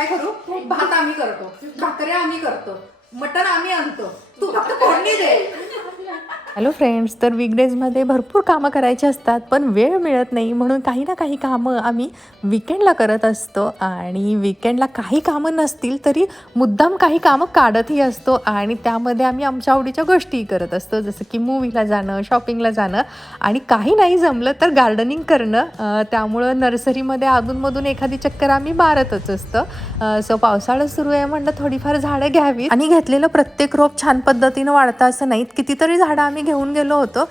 काय करू? भात आम्ही करतो. भाकऱ्या आम्ही करतो. मटण आम्ही आणतो. तू फक्त फोडणी दे. हॅलो फ्रेंड्स तर वीकडेजमध्ये भरपूर कामं करायची असतात पण वेळ मिळत नाही. म्हणून काही ना काही कामं आम्ही विकेंडला करत असतो. आणि विकेंडला काही कामं नसतील तरी मुद्दाम काही कामं काढतही असतो. आणि त्यामध्ये आम्ही आमच्या आवडीच्या गोष्टी करत असतो. जसं की मूवीला जाणं शॉपिंगला जाणं. आणि काही नाही जमलं तर गार्डनिंग करणं. त्यामुळं नर्सरीमध्ये अधूनमधून एखादी चक्कर आम्ही मारतच असतं. सो पावसाळा सुरू आहे म्हणलं थोडीफार झाडं घ्यावी आणि घेतलेलं प्रत्येक रोप छान पद्धतीनं वाढतं असं नाहीत. कितीतरी झाडं आम्ही घेऊन गेलो होतो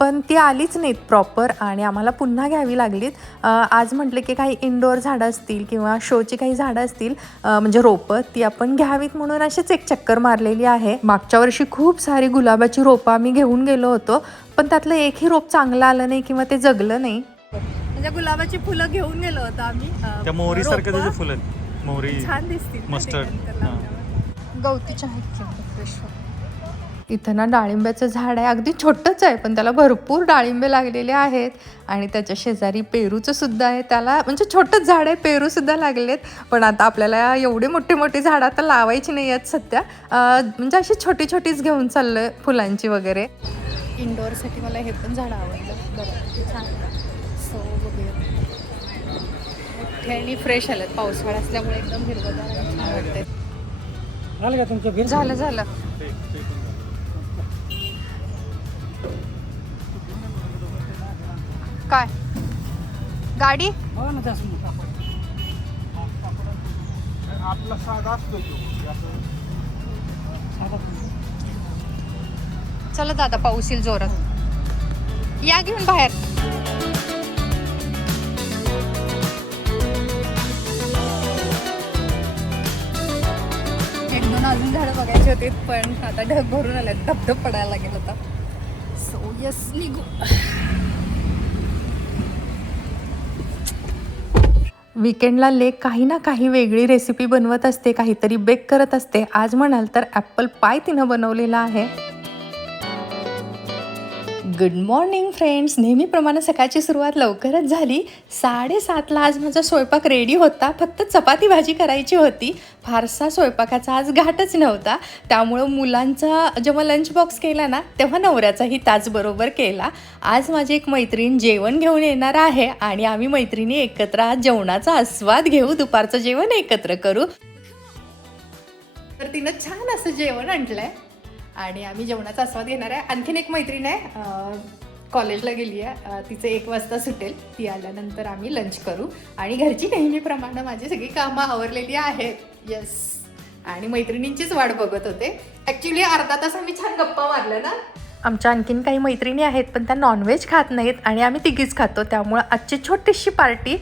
पण ती आलीच नाहीत प्रॉपर आणि आम्हाला पुन्हा घ्यावी लागलीत. आज म्हटले की काही इंडोर झाडं असतील किंवा शोची काही झाडं असतील म्हणजे रोपं ती आपण घ्यावीत म्हणून अशीच एक चक्कर मारलेली आहे. मागच्या वर्षी खूप सारी गुलाबाची रोपं आम्ही घेऊन गेलो होतो पण त्यातलं एकही रोप चांगलं आलं नाही किंवा ते जगलं नाही. म्हणजे गुलाबाची फुलं घेऊन गेलो होतो आम्ही. मोहरी सारखं फुलं आहेत. मोहरी छान दिसतील मस्टर्ड. नंतर हां. इथं ना डाळिंब्याचं झाड आहे. अगदी छोटंच आहे पण त्याला भरपूर डाळिंबे लागलेले आहेत. आणि त्याच्या शेजारी पेरूचं सुद्धा आहे. त्याला म्हणजे छोटंच झाड आहे पेरू सुद्धा लागलेत पण आता आपल्याला एवढे मोठे मोठे झाडं आता लावायची नाही आहेत सध्या. म्हणजे अशी छोटी छोटीच घेऊन चाललं फुलांची वगैरे. इंडोरसाठी मला हे पण झाड आवडलं. बरं छान. सो बघूया. मोठे आणि फ्रेश आलेत. पावसाळा असल्यामुळे एकदम हिरवगार आणि छान वाटते झालं झालं. काय? गाडी? हो ना जास्त आपला साधा असतो चला दादा पाऊस येईल जोरात. या घेऊन बाहेर. एक दोन अजून झाडं बघायची होती पण आता ढग भरून आले धबधब पडायला लागेल होता सो यस निघू. विकेंडला लेक काही ना काही वेगळी रेसिपी बनवत असते काहीतरी बेक करत असते. आज म्हणाल तर ॲपल पाय तिनं बनवलेला आहे. गुड मॉर्निंग फ्रेंड्स नेहमीप्रमाणे सकाळची सुरुवात लवकरच झाली. साडेसातला आज माझा स्वयंपाक रेडी होता. फक्त चपाती भाजी करायची होती. फारसा स्वयंपाकाचा आज घाटच नव्हता. त्यामुळं मुलांचा जेव्हा लंच बॉक्स केला ना तेव्हा नवऱ्याचाही त्याचबरोबर केला. आज माझी एक मैत्रीण जेवण घेऊन येणार आहे आणि आम्ही मैत्रिणी एकत्र आज जेवणाचा आस्वाद घेऊ. दुपारचं जेवण एकत्र करू. तर तिनं छान असं जेवण आणलंय. आणि आम्ही जेवणाचा आस्वाद घेणार आहे. आणखीन एक मैत्रीण आहे कॉलेजला गेली आहे. तिचं एक वाजता सुटेल. ती आल्यानंतर आम्ही लंच करू. आणि घरची नेहमीप्रमाणे माझी सगळी कामं आवरलेली आहेत. येस आणि मैत्रिणींचीच वाट बघत होते. ॲक्च्युली अर्धा तास आम्ही छान गप्पा मारल्या ना? आमच्या आणखीन काही मैत्रिणी आहेत पण त्या नॉनव्हेज खात नाहीत आणि आम्ही तिघीच खातो. त्यामुळं आजची छोटीशी पार्टी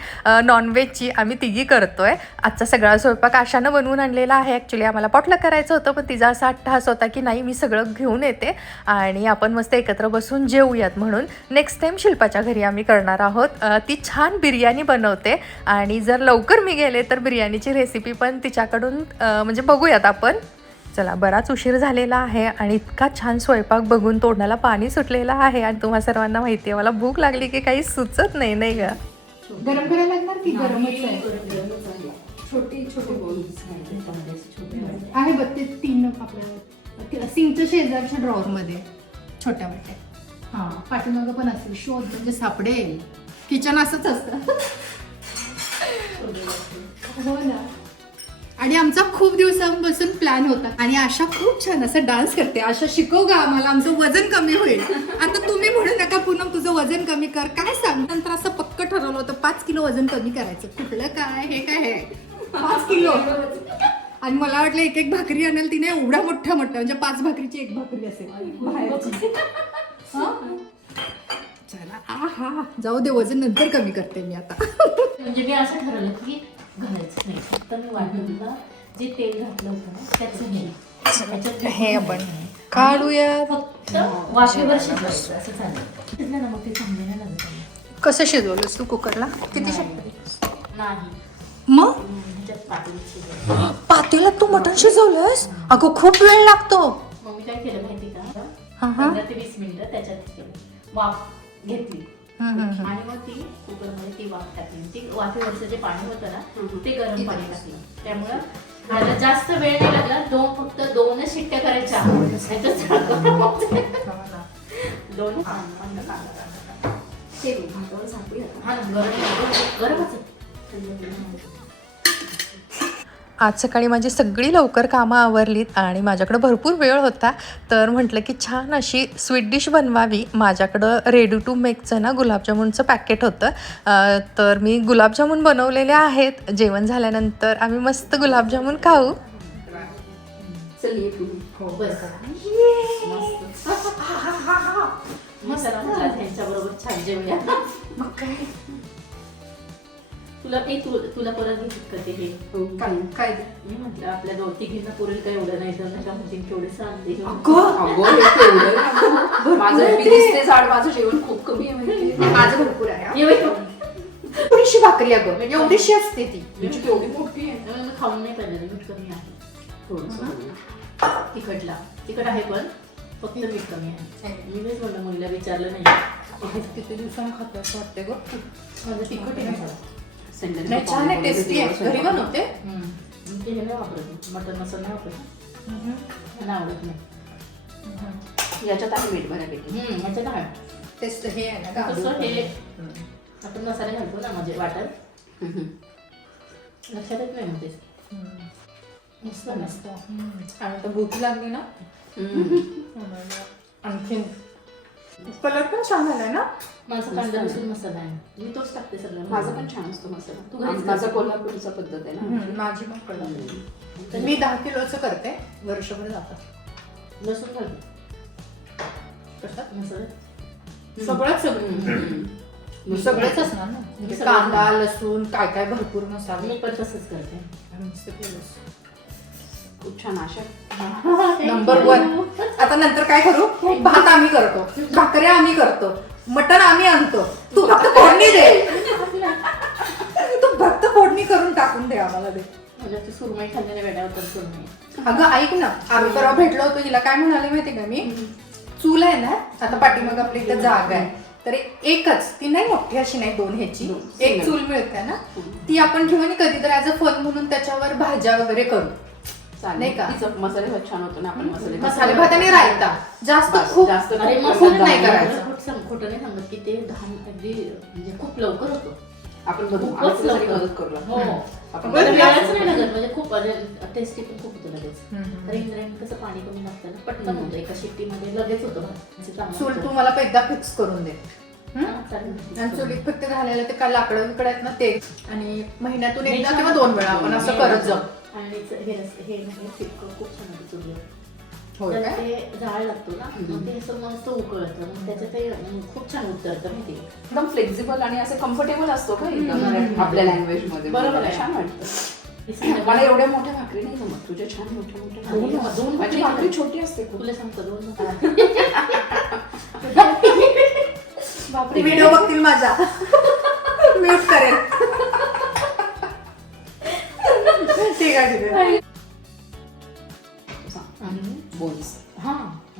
नॉनव्हेजची आम्ही तिघी करतोय. आजचा सगळा स्वयंपाक आशानं बनवून आणलेला आहे. ॲक्च्युली आम्हाला पॉटलं करायचं होतं पण तिचा असा अट्टहास होता की नाही मी सगळं घेऊन येते आणि आपण मस्त एकत्र बसून जेवूयात म्हणून. नेक्स्ट टाईम शिल्पाच्या घरी आम्ही करणार आहोत. ती छान बिर्याणी बनवते आणि जर लवकर मी गेले तर बिर्याणीची रेसिपी पण तिच्याकडून म्हणजे बघूयात आपण. चला बराच उशीर झालेला आहे आणि इतका छान स्वयंपाक बघून तोंडाला पाणी सुटलेलं आहे आणि तुम्हा सर्वांना माहिती आहे मला भूक लागली की काही सुचत नाही नाही का? गरम करायला लागणार की गरमच आहे? छोटी छोटी बोल आहे बघ ते तीन आपल्या सिंगच्या शेजारच्या ड्रॉवर मध्ये छोट्या मोठ्या. हा. पाठीमागं पण असेल शोध म्हणजे सापडेल किचन असंच असतं. हो ना. आणि आमचा खूप दिवसांपासून प्लॅन होता. आणि आशा खूप छान असं डान्स करते. आशा शिकव का आम्हाला आमचं वजन कमी होईल. आता तुम्ही म्हणू नका पूनम तुझं वजन कमी कर. काय सांग? नंतर असं पक्क ठरवलं होतं पाच किलो वजन कमी करायचं. कुठलं काय हे काय आहे पाच किलो. आणि मला वाटलं एक एक भाकरी आणेल तिने एवढा मोठा म्हटलं म्हणजे पाच भाकरीची एक भाकरी असेल चला आ हा. जाऊ दे वजन नंतर कमी करते मी आता. म्हणजे मी असं ठरवलं की घालायचं नाही. फक्त मी जे तेल घातलं होतं ना त्याचं त्याच्यात हे आपण काढूया. फक्त वाफेवर शिजवायचं असं चालेल. शिजलं ना मग ते चांगले नाही लागत. कसं शिजवलंस तू कुकरला? किती नाही. मग? पातेली तू मटण शिजवलंस? अगं खूप वेळ लागतो. मग मी काय केलं माहिती का? हा, हा. पंधरा ते वीस मिनिटं त्याच्यात वाफ घेतली. आणि मग ती कुकरमध्ये ती वाफ टाकली. ती वाफेवरचं जे पाणी होतं ना ते गरम पाणी टाकलं. त्यामुळं त्याला जास्त वेळ नाही लागला. दोन फक्त दोनच शिट्ट्या करायच्या. नाहीतर सगळं होतंय. दोनच हा. ना, गरम गरमच आज सकाळी माझी सगळी लवकर कामं आवरलीत आणि माझ्याकडं भरपूर वेळ होता. तर म्हटलं की छान अशी स्वीट डिश बनवावी. माझ्याकडं रेडी टू मेकचं ना गुलाबजामुनचं पॅकेट होतं. तर मी गुलाबजामुन बनवलेले आहेत. जेवण झाल्यानंतर आम्ही मस्त गुलाबजामुन खाऊ. हो मग काय? तुला ते तु- तुला परत घेत का ते हे. काय काय? मी म्हटलं आपल्या दोन तिघींना पुरेल काय एवढं नाही तर नका म्हणतील केवढे सांगते. अगं, हे. माझं झाड माझं जेवण खूप कमी आहे आहे. माझं भरपूर आहे हा. थोडीशी भाकरी अगं एवढीशी असते ती. तुमची केवढी मोठी आहे. खाऊन नाही पाहिजे मीठ कमी आहे. थोडंसं तिखटला तिखट आहे पण फक्त मीठ कमी आहे. मी नाही म्हणलं मुलीला विचारलं नाही. किती दिवसांनी खातो असं वाटतं गं? माझं तिखट आहे नाही छान आहे टेस्टी आहे. घरी बनवते? मी ते हे नाही वापरत मटन मसाला नाही वापरत. मला आवडत नाही. याच्यात आहे मीठ बऱ्यापैकी. हम्म, ह्याच्यात आहे. टेस्ट हे आहे ना कसं. हे आपण मसाले घालतो ना म्हणजे वाटत लक्षात येत नाही म्हणजे मस्त मस्त. आणि आता भूक लागली ना. आणखीन कलर पण छान आलाय ना? माझा कांदा लसूण मसाला आहे. मी तोच टाकते सगळं. माझा पण छान असतो तू मसाला घरीच माझा? कोल्हापूरचा पद्धत आहे ना. माझी पण कलर मी दहा किलोचं करते. वर्षभर जातात लसूण घालतो कशात? मसाला. सगळंच सगळं. सगळंच असणार ना. म्हणजे कांदा लसूण काय काय भरपूर मसाले. मी पण तसंच करते. खूप छान आशा नंबर वन आता नंतर काय करू? भात आम्ही करतो. भाकऱ्या आम्ही करतो. मटण आम्ही आणतो. तू फक्त फोडणी दे. तू फक्त फोडणी करून टाकून दे आम्हाला दे. सुरमई खाल्लेल्या तर सुरमई. अगं ऐक ना. आम्ही परवा भेटलो होतो हिला. काय म्हणाले माहिती का मी? चूल आहे ना आता पाठीमाग आपली इथं जागा आहे. तर एकच ती नाही मोठी अशी नाही दोन ह्याची. एक. चूल मिळते ना. ती आपण घेऊन कधीतरी ॲज अ फन म्हणून त्याच्यावर भाज्या वगैरे करू. नाही का? मसाले भात छान होतो ना आपण मसाले मसाले भात आणि रायता. जास्त खूप जास्त नाही करायचं. खोटं नाही सांगत की ते अगदी म्हणजे खूप लवकर होतो. आपण बघू. खूपच लवकर. करू हो. आपण बरं, मला वेळच वेळच नाही लागत म्हणजे खूप टेस्टी पण खूप होतं लगेच. तर कसं पाणी कमी लागतं ना पटकन होतं एका शिट्टीमध्ये लगेच होतं. चूल. तू मला एकदा फिक्स करून दे. आणि चुलीत फक्त घालायला ते काय लाकडं बिकडं आहेत ना ते. आणि महिन्यातून एकदा किंवा दोन वेळा आपण असं करत जाऊ. आणि हे रस- हे फिक्क खूप छान तर काय ते जाळ लागतो ना मग ते असं मस्त उकळतं. मग त्याच्यात ते अं, खूप छान उतरतं माहिती आहे? एकदम फ्लेक्झिबल आणि असं कम्फर्टेबल असतो का एकदम आपल्या लँग्वेजमध्ये. बरोबर आहे. छान वाटतं. मला एवढ्या मोठ्या भाकरी नाही जमत. तुझ्या छान मोठ्या मोठ्या दोन- भाकरी. दोन माझी भाकरी भाकरी. छोटी असते खूप. तुला सांगतो दोन बापरे व्हिडिओ बघतील माझा ठीक आहे ठीक आहे. तू सांग. आणि बोन्स हा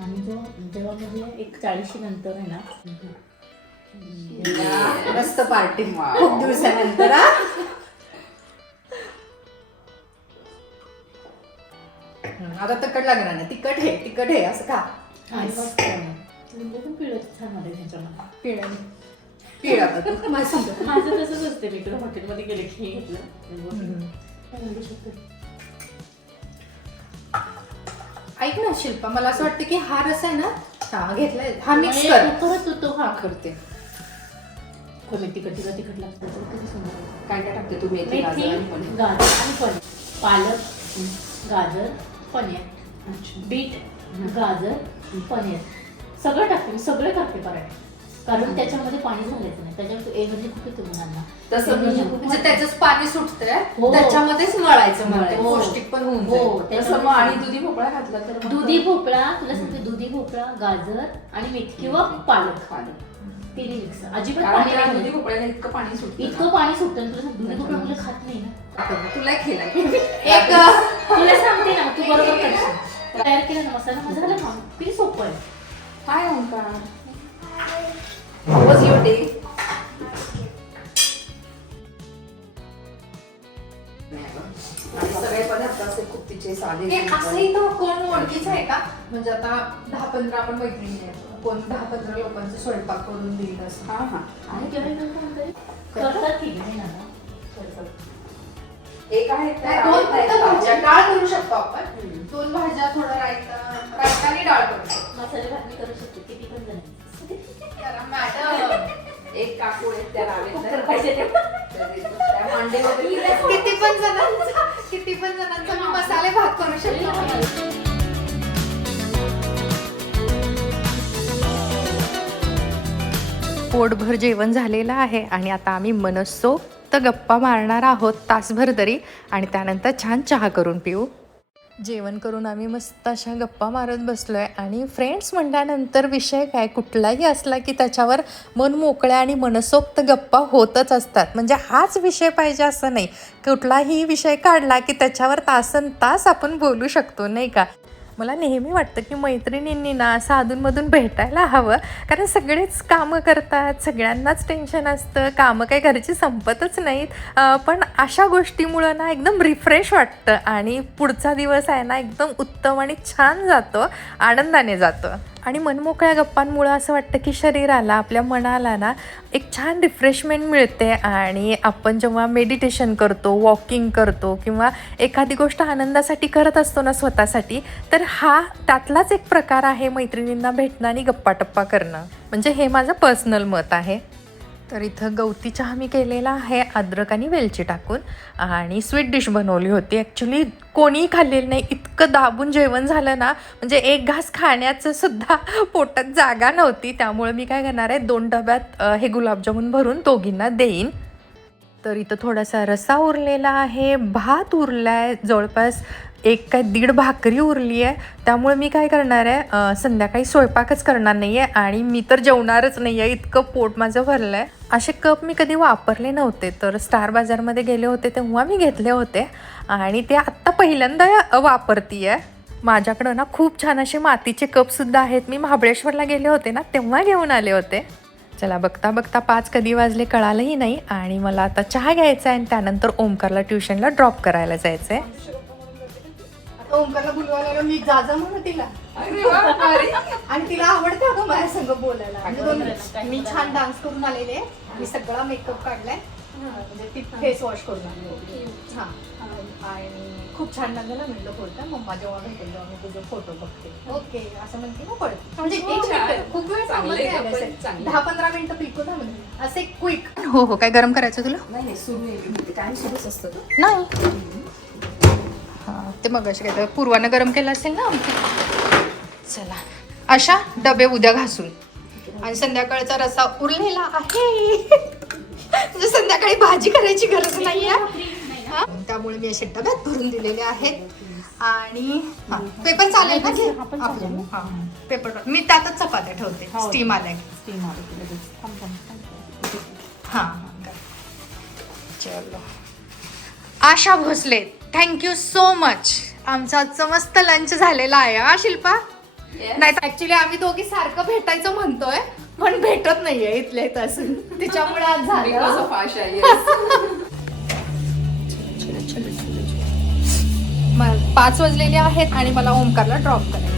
आणि जो जेव्हा म्हणजे एक चाळीशी नंतर आहे ना मस्त पार्टी. खूप दिवसानंतर हा? आता तिखट लागणार नाही. तिखट हे तिखट हे असं का लिंबू पण पिळत छान आले ह्याच्यामध्ये. पिळ आता तू. माझं तसंच असते. मी इकडे हॉटेलमध्ये गेले की घेतलं. ऐक ना शिल्पा मला असं वाटतं की हा रस आहे ना हा घेतलाय हा मिक्स कर. होतो हा करते. कमी तिखट तिखट तिखट लागतं. तर किती सुंदर होतं. काय काय टाकते तू मेथी गाजर मेथी आणि पनीर? गाजर आणि पनीर. पालक गाजर पनीर. अच्छा. बीट गाजर पनीर. सगळं टाकते मी सगळे टाकते पराठे. कारण त्याच्यामध्ये पाणी घालायचं नाही त्याच्यात एनर्जी खूप येते मुलांना तसं मी- Energy खूप म्हणजे वाढते. त्याचंच पाणी सुटतंय हो. त्याच्यामध्येच मळायचं हो. पौष्टिक पण होऊन हो जाईल. तसं मग आणि दुधी भोपळा घातला तर दुधी भोपळा तुला सांगते दुधी भोपळा गाजर आणि मेथी किंवा पालक पालक. तिन्ही मिक्स अजिबात कारण पाणी दुधी. भोपळ्याला इतकं पाणी सुटतं ना. इतकं पाणी सुटतं ना, तुला दुधी भोपळा मुलं खात नाही ना तुला खेळाय एक तुला सांगते ना तू बरोबर करशील तयार केला ना मसाला झालं काम किती सोपं आहे हाय Omkar How was your day? सगळे पदार्थ असे खूप तिचे साधे कोण ओळखीचं आहे का? म्हणजे आता दहा पंधरा आपण मैत्रिणी आहे कोण दहा पंधरा लोकांचा स्वयंपाक करून देईल असं. हा हा. आणि करतात की एक आहे दोन फक्त भाज्या. डाळ करू शकतो आपण. दोन भाज्या थोडं रायता रायता आणि डाळ करू शकतो. मसाले भाजी करू शकतो. एक काकू आहेत त्या रावेत पाहिजे किती पण जणांचा किती पण जणांचा मी मसाले भात करू शकतो. पोटभर जेवण झालेलं आहे आणि आता आम्ही मनसोक्त गप्पा मारणार आहोत तासभर तरी आणि त्यानंतर छान चहा करून पिऊ. जेवण करून आम्ही मस्त अशा गप्पा मारत बसलो आहे आणि फ्रेंड्स म्हटल्यानंतर विषय काय कुठलाही असला की त्याच्यावर मन मोकळ्या आणि मनसोक्त गप्पा होतच असतात. म्हणजे हाच विषय पाहिजे असं नाही. कुठलाही विषय काढला की त्याच्यावर तासन तास आपण बोलू शकतो नाही का? मला नेहमी वाटतं की मैत्रिणींनी ना असं अधूनमधून भेटायला हवं. कारण सगळेच कामं करतात सगळ्यांनाच टेन्शन असतं कामं काही घरची संपतच नाहीत. पण अशा गोष्टीमुळं ना एकदम रिफ्रेश वाटतं आणि पुढचा दिवस आहे ना एकदम उत्तम आणि छान जातो आनंदाने जातो. आणि मनमोकळ्या गप्पांमुळं असं वाटतं की शरीराला आपल्या मनाला ना एक छान रिफ्रेशमेंट मिळते आणि आपण जेव्हा मेडिटेशन करतो वॉकिंग करतो किंवा एखादी गोष्ट आनंदासाठी करत असतो ना स्वतःसाठी तर हा त्यातलाच एक प्रकार आहे मैत्रिणींना भेटणं आणि गप्पा टप्पा करणं. म्हणजे हे माझं पर्सनल मत आहे. तर इथं गवती चहा मी केलेला आहे अद्रक आणि वेलची टाकून. आणि स्वीट डिश बनवली होती. ॲक्च्युली कोणीही खाल्लेलं नाही. इतकं दाबून जेवण झालं ना म्हणजे एक घास खाण्याचं सुद्धा पोटात जागा नव्हती. त्यामुळे मी काय करणार आहे दोन डब्यात हे गुलाबजामुन भरून दोघींना देईन. तर इथं थोडासा रस्सा उरलेला आहे. भात उरला आहे जवळपास एक काय दीड भाकरी उरली आहे. त्यामुळे मी काय करणार आहे संध्याकाळी स्वयंपाकच करणार नाही आहे आणि मी तर जेवणारच नाही आहे इतकं पोट माझं भरलं आहे असे कप मी कधी वापरले नव्हते तर स्टार बाजारमध्ये गेले होते तेव्हा मी घेतले होते. आणि ते आत्ता पहिल्यांदा वापरती आहे माझ्याकडं ना खूप छान असे मातीचे कपसुद्धा आहेत. मी महाबळेश्वरला गेले होते ना तेव्हा घेऊन आले होते. चला बघता बघता पाच कधी वाजले कळालंही नाही. आणि मला आता चहा घ्यायचा आहे आणि त्यानंतर ओमकारला ट्युशनला ड्रॉप करायला जायचं आहे आता ओंकारला बोलवायला मी जा जा म्हणू तिला आणि तिला आवडतं अगं माझ्या संग बोलायला. आणि दोन- मी छान डान्स करून आलेले. मी सगळा मेकअप काढलाय. म्हणजे ती फेस वॉश करून आली हा. आणि खूप छान लागलं ना म्हणलं बोलता. मम्मा जेव्हा भेटेल तेव्हा मी तुझे फोटो बघते. ओके. असं म्हणते ना पडत म्हणजे हो, छान. मिनिट खूप वेळ चांगलं थांबत नाही. दहा पंधरा मिनिटं पिको ना म्हणजे असे क्विक हो हो. काय गरम करायचं तुला? नाही नाही. सुरू आहे. टाइम सुरूच असतं तो. नाही. हां ते मग असे काय पूर्वानं गरम केलं असेल ना चला. अशा डबे उद्या घासून. आणि संध्याकाळचा रसा उरलेला आहे. म्हणजे संध्याकाळी भाजी करायची गरज नाही आहे त्यामुळे मी असे डब्यात भरून दिलेले आहेत. आणि पेपर चालेल ना घे आपलं. हा, पेपर मी त्यातच चपात्या ठेवते. स्टीम आल्या. हा हा, चलो. Asha Bhosle. Thank you so much आमचा आजचं मस्त लंच झालेला आहे हा शिल्पा? नाही ऍक्च्युली आम्ही दोघी सारखं भेटायचं म्हणतोय पण भेटत नाहीये इथल्या इथं असून तिच्यामुळे आज झालं. पाच वाजलेले आहेत आणि मला ओमकारला ड्रॉप करायचं